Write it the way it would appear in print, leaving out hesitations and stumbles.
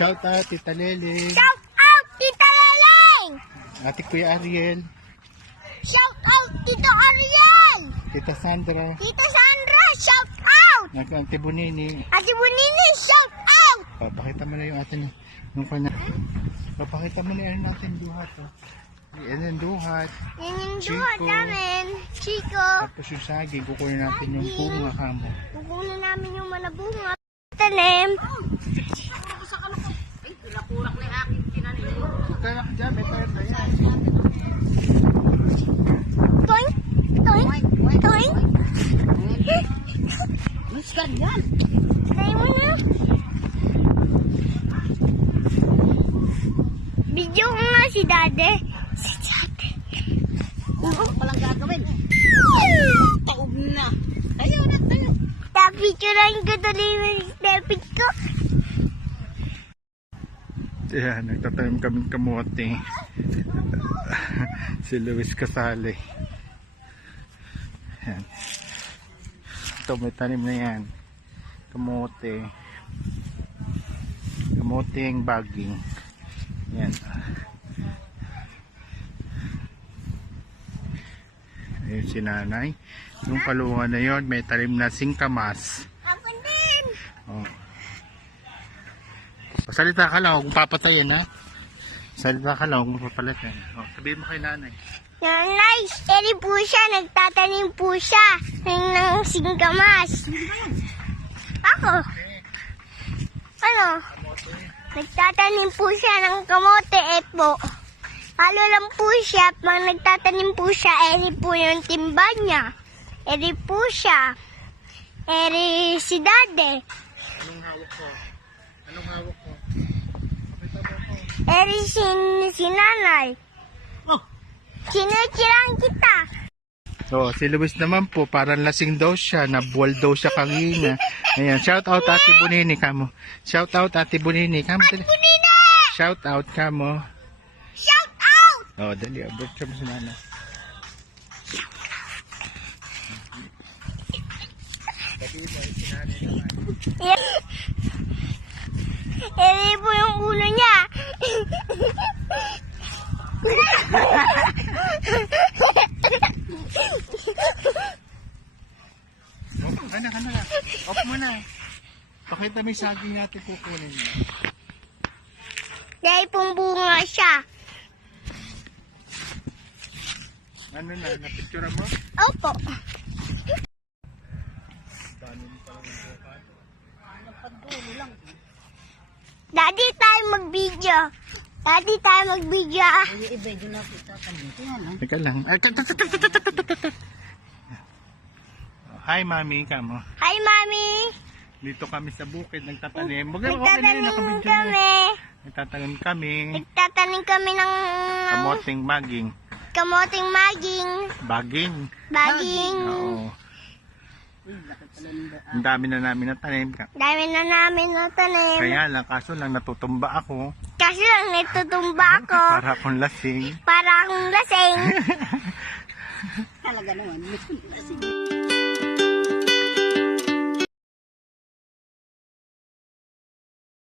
Shout out, Tita Lele. Shout out, Tita Leleng! Ate Kuya Ariel. Shout out, Tito Ariel! Tita Sandra. Tito Sandra, shout out! Ate Bunini. Ate Bunini, shout out! Papakita mo na yung atin. Yung kanya. Papakita mo na yung natin duhat. Oh. Yan yung duhat. Yan yung duhat namin, Chico. Tapos yung saging, kukunin natin yung bunga kamo. Kukunin namin yung manabunga. Tanim. Ay, pinapurak na yung aking tinanim. Kaya ka dyan, may tayo tayo. Toing! Toing! Toing! Mas ganyan. Try mo na. Video ko nga si Dade. Si Dade. Ano palang gagawin? Taob na. Tayo na, tayo. Tapicturean ko tuloy yung stepit ko. Yan, nagtatanim kaming kamote. Si Luis Casale. Yan. Ito, may tanim na yan. Kamote. Kamote yung baging. Yan. Ayun si nanay. Yung kalungan na yun, may tanim na singkamas. Ako din. Oh. Salita ka lang, huwag papatayin ha. Salita ka lang, huwag papalitan. Oh, sabihin mo kay nanay. Nanay, eri po siya. Nagtatanim po siya ng singkamas. Ako? Ano? Nagtatanim po siya ng kamote, po. Halo lang po siya. Pag nagtatanim po siya, eri po yung timba niya. Eri po siya. Eri si Dade. Anong hawak ko? Anong hawak ko? Pakita mo ko. Eri si nanay. Oh, Sinechirang kita. So, si Luis naman po, parang lasing daw siya, nabuwal daw siya kanina. Ayan, shout out Ate Bunini kamo. Shout out Ate Bunini kamo. Bunina! Shout out kamo. Shout out! Oh, dali, abot siya mo si nanay. Eri po yung ulo niya. Kana na. Off mo na. Pakita mo yung saging natin kukunin mo. Dahil pong bunga siya. Ano na, napicture mo? Opo. nagpagdulo lang. Daddy tayo mag-video. Daddy tayo mag-video. Ay, i-video na kita kami. Yan, ha? Teka lang. Hi, Mami, kamo. Hi, Mami. Dito kami sa bukid, nagtatanim. Okay na, Nagtatanim nakabidyo na. kami. Nagtatanim kami. Nagtatanim kami ng Kamoting maging. kamoting maging. Baging. Baging. Oo. Uy, laki pala ng Ang dami na namin natanim. Dami na namin natanim. Kaya lang, kaso lang natutumba ako. Kasi lang natutumba ako. Para akong lasing. Para akong lasing. talaga naman.